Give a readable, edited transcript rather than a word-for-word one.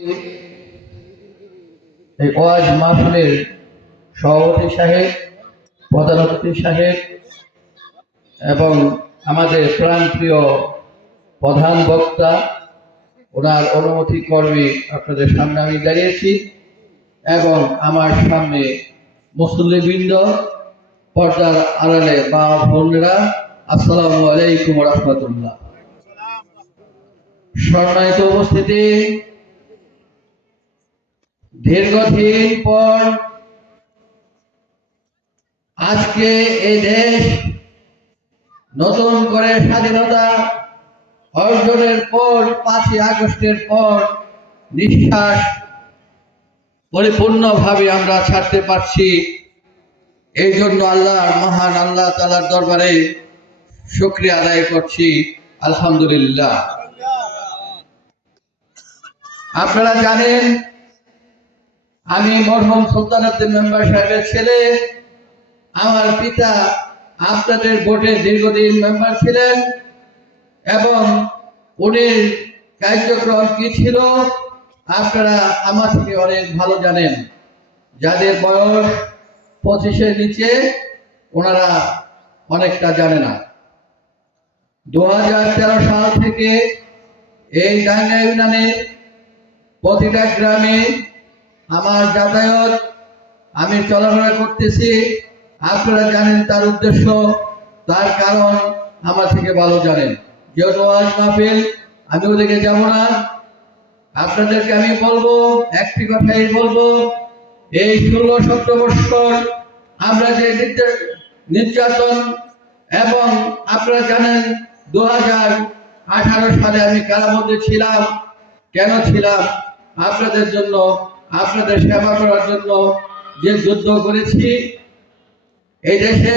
এই ওয়াজ মাহফিলের সভাপতি সাহেব, প্রধান অতিথি সাহেব এবং আমাদের প্রাণপ্রিয় প্রধান বক্তা, ওনার অনুমতি কর্মে আপনাদের সামনে আমি দাঁড়িয়েছি এবং আমার সামনে মুসল্লিবৃন্দ, পর্দার আড়ালে মা বোনেরা, আসসালামু আলাইকুম রাহমাতুল্লাহ। সম্মানিত উপস্থিতি, দীর্ঘদিন পর আজকে এই দেশ নতুন করে স্বাধীনতা অর্জনের পর 5ই আগস্টের পর নিঃশ্বাস পরিপূর্ণভাবে আমরা ছাড়তে পারছি। এই জন্য মহান আল্লাহ তাআলার দরবারে শুকরিয়া আদায় করছি, আলহামদুলিল্লাহ। আপনারা জানেন আমি মরহুম সুলতানুদ্দিন মেম্বার সাহেবের ছেলে। আমার পিতা আপনাদের বোর্ডে দীর্ঘদিন মেম্বার ছিলেন এবং উনির কার্যক্রম কি ছিল আপনারা আমার থেকে অনেক ভালো জানেন। যাদের বয়স 25-এর নিচে ওনারা অনেকটা জানে না। 2013 সাল থেকে এই ডাঙ্গা ইউনিয়নের প্রতিটা গ্রামে আমার যাতায়াত, আমি চলাফেরা করতেছি। আপনারা জানেন তার উদ্দেশ্য, তার কারণ আমার থেকে ভালো জানেন। যেহেতু ওয়াজ মাহফিল, আমি ওদিকে যাব না। আপনাদেরকে আমি বলবো, একটি কথাই বলবো, এই 16-17 বছর আমরা যে নির্যাতন, এবং আপনারা জানেন 2018 সালে আমি কারাবন্দী ছিলাম। কেন ছিলাম? আপনাদের জন্য, আপনাদের সেবা করার জন্য যে যুদ্ধ করেছি। এই দেশে